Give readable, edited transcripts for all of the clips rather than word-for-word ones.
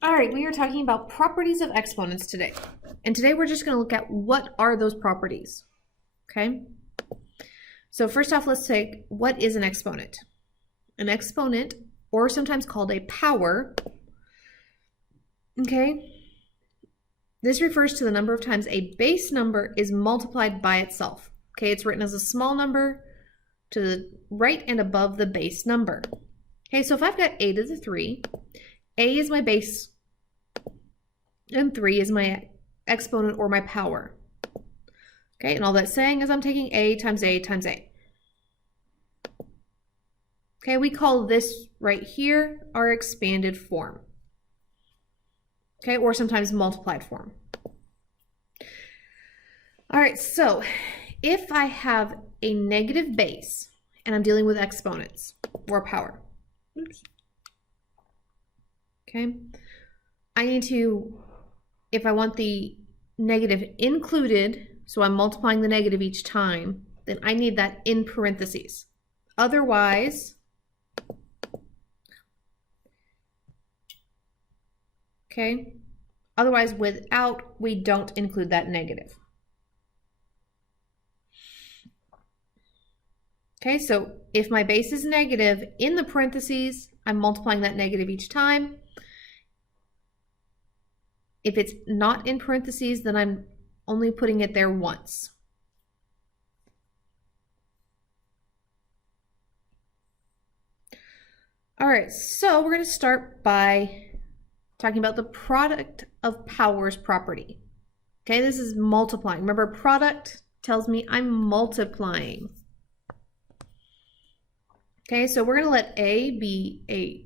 All right, we are talking about properties of exponents today. And today we're just going to look at what are those properties. Okay? So first off, let's take what is an exponent? An exponent, or sometimes called a power, okay? This refers to the number of times a base number is multiplied by itself. Okay, it's written as a small number to the right and above the base number. Okay, so if I've got a to the 3, a is my base, and 3 is my exponent or my power. Okay, and all that's saying is I'm taking a times a times a. Okay, we call this right here our expanded form. Okay, or sometimes multiplied form. All right, so if I have a negative base and I'm dealing with exponents or power, oops. Okay, I need to, if I want the negative included, so I'm multiplying the negative each time, then I need that in parentheses. Otherwise, okay, otherwise without, we don't include that negative. Okay, so if my base is negative, in the parentheses, I'm multiplying that negative each time. If it's not in parentheses, then I'm only putting it there once. All right, so we're going to start by talking about the product of powers property. Okay, this is multiplying. Remember, product tells me I'm multiplying. Okay, so we're going to let a be a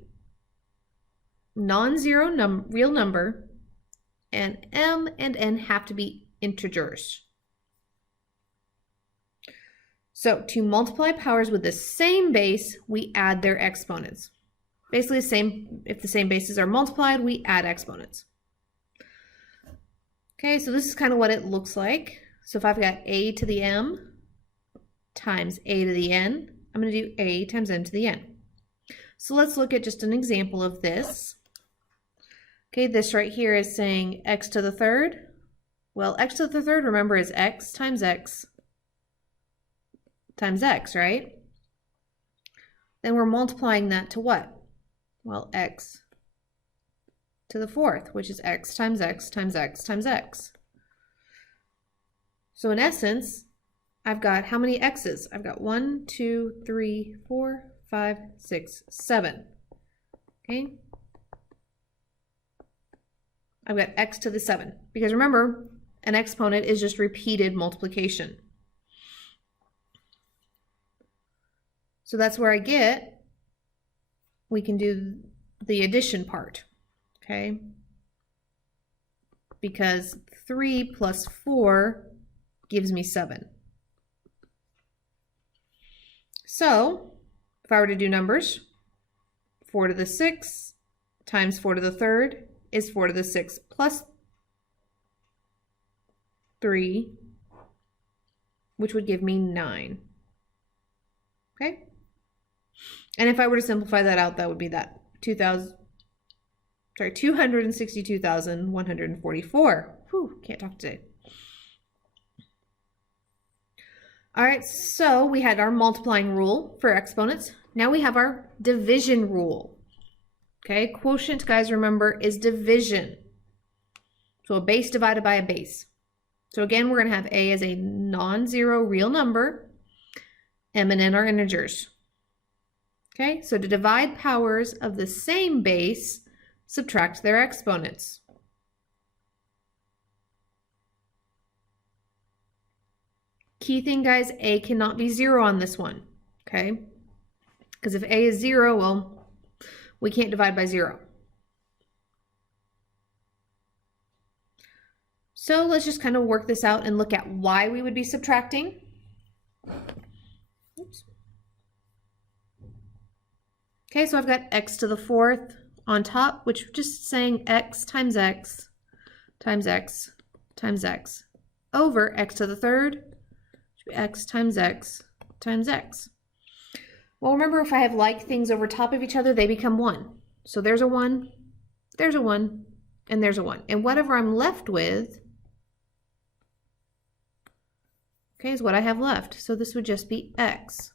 non-zero real number, and m and n have to be integers. So to multiply powers with the same base, we add their exponents. Basically the same, if the same bases are multiplied, we add exponents. Okay, so this is kind of what it looks like. So if I've got a to the m times a to the n, I'm going to do a times n to the n. So let's look at just an example of this. Okay, this right here is saying x to the third. Well, x to the third, remember, is x times x times x, right? Then we're multiplying that to what? Well, x to the fourth, which is x times x times x times x. So in essence, I've got how many x's? I've got 1, 2, 3, 4, 5, 6, 7. Okay? I've got x to the 7. Because remember, an exponent is just repeated multiplication. So that's where I get, we can do the addition part, okay? Because 3 plus 4 gives me 7. So if I were to do numbers, 4 to the 6 times 4 to the third is 4 to the 6 plus 3, which would give me 9. Okay? And if I were to simplify that out, that would be that 262,144. Whew, can't talk today. All right, so we had our multiplying rule for exponents. Now we have our division rule. Okay, quotient, guys, remember, is division. So a base divided by a base. So again, we're going to have a as a non-zero real number. M and n are integers. Okay, so to divide powers of the same base, subtract their exponents. Key thing, guys, a cannot be 0 on this one, okay? Because if a is 0, well, we can't divide by 0. So let's just kind of work this out and look at why we would be subtracting. Oops. Okay, so I've got x to the fourth on top, which is just saying x times x times x times x over x to the third, x times x times x. Well, remember, if I have like things over top of each other, they become 1. So there's a 1, there's a 1, and there's a 1. And whatever I'm left with, okay, is what I have left. So this would just be x,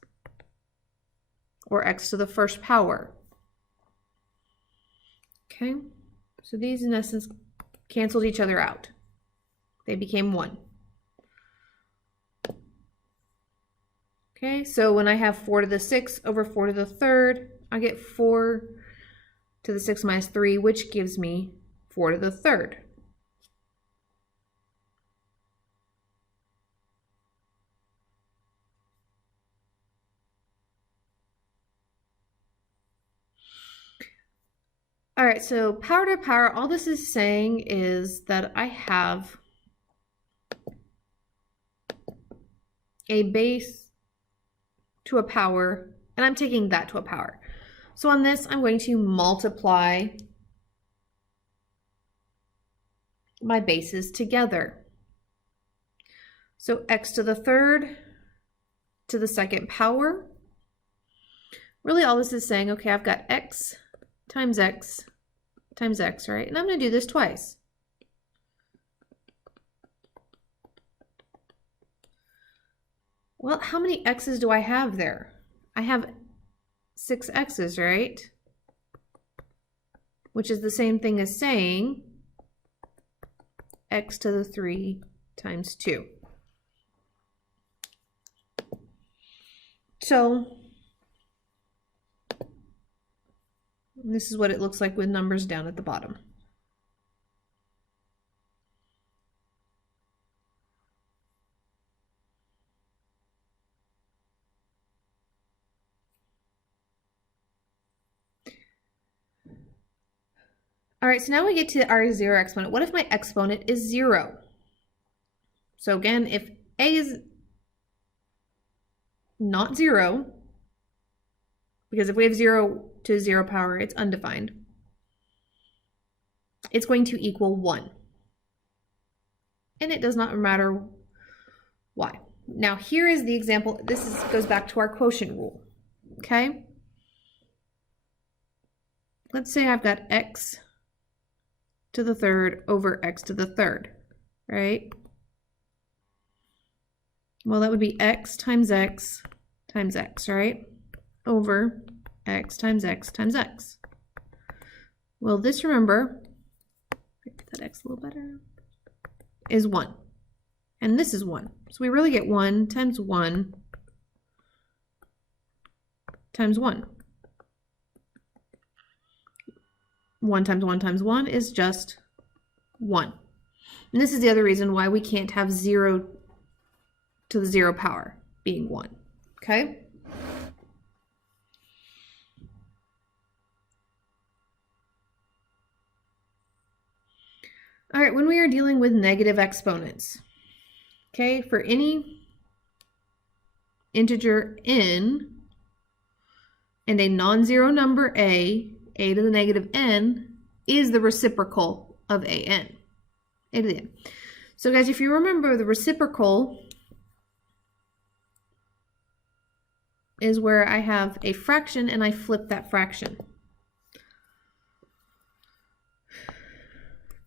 or x to the first power. Okay, so these in essence canceled each other out. They became 1. Okay, so when I have 4 to the 6 over 4 to the 3rd, I get 4 to the 6 minus 3, which gives me 4 to the 3rd. All right, so power to power, all this is saying is that I have a base to a power, and I'm taking that to a power. So on this, I'm going to multiply my bases together. So x to the 3rd to the 2nd power. Really all this is saying, okay, I've got x times x times x, right? And I'm going to do this twice. Well, how many x's do I have there? I have 6 x's, right? Which is the same thing as saying x to the 3 times 2. So this is what it looks like with numbers down at the bottom. All right, so now we get to our 0 exponent. What if my exponent is 0? So again, if a is not 0, because if we have 0 to 0 power, it's undefined, it's going to equal 1. And it does not matter why. Now here is the example. This goes back to our quotient rule, okay? Let's say I've got x to the 3rd over x to the 3rd, right? Well, that would be x times x times x, right? Over x times x times x. Well, this, remember, make that x a little better, is 1. And this is 1. So we really get 1 times 1 times 1. 1 times 1 times 1 is just 1. And this is the other reason why we can't have 0 to the 0 power being 1, okay? All right, when we are dealing with negative exponents, okay, for any integer n and a non-zero number a to the negative n is the reciprocal of a to the n. So guys, if you remember, the reciprocal is where I have a fraction and I flip that fraction.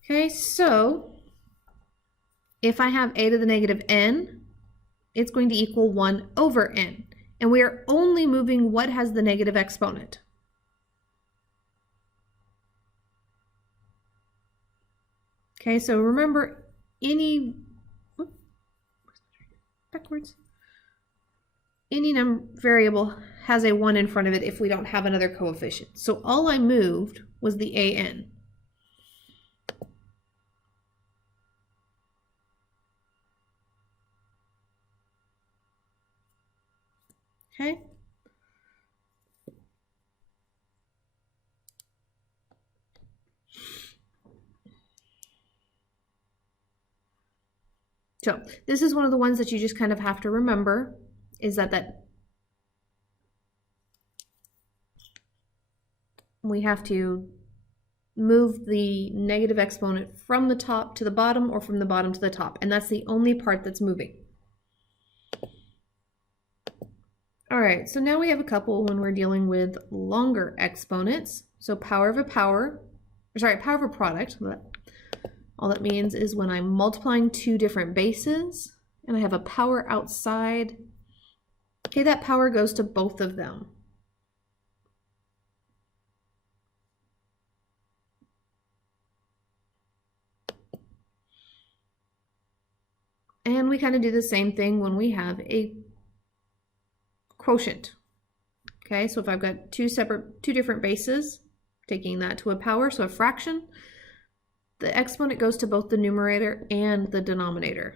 Okay, so if I have a to the negative n, it's going to equal 1 over n. And we are only moving what has the negative exponent. Okay, so remember, any variable has a 1 in front of it if we don't have another coefficient. So all I moved was the an. Okay. So this is one of the ones that you just kind of have to remember, is that we have to move the negative exponent from the top to the bottom or from the bottom to the top, and that's the only part that's moving. All right, so now we have a couple when we're dealing with longer exponents. So power of a power, sorry, power of a product. All that means is when I'm multiplying two different bases and I have a power outside, okay, that power goes to both of them. And we kind of do the same thing when we have a quotient. Okay, so if I've got two different bases, taking that to a power, so a fraction, the exponent goes to both the numerator and the denominator.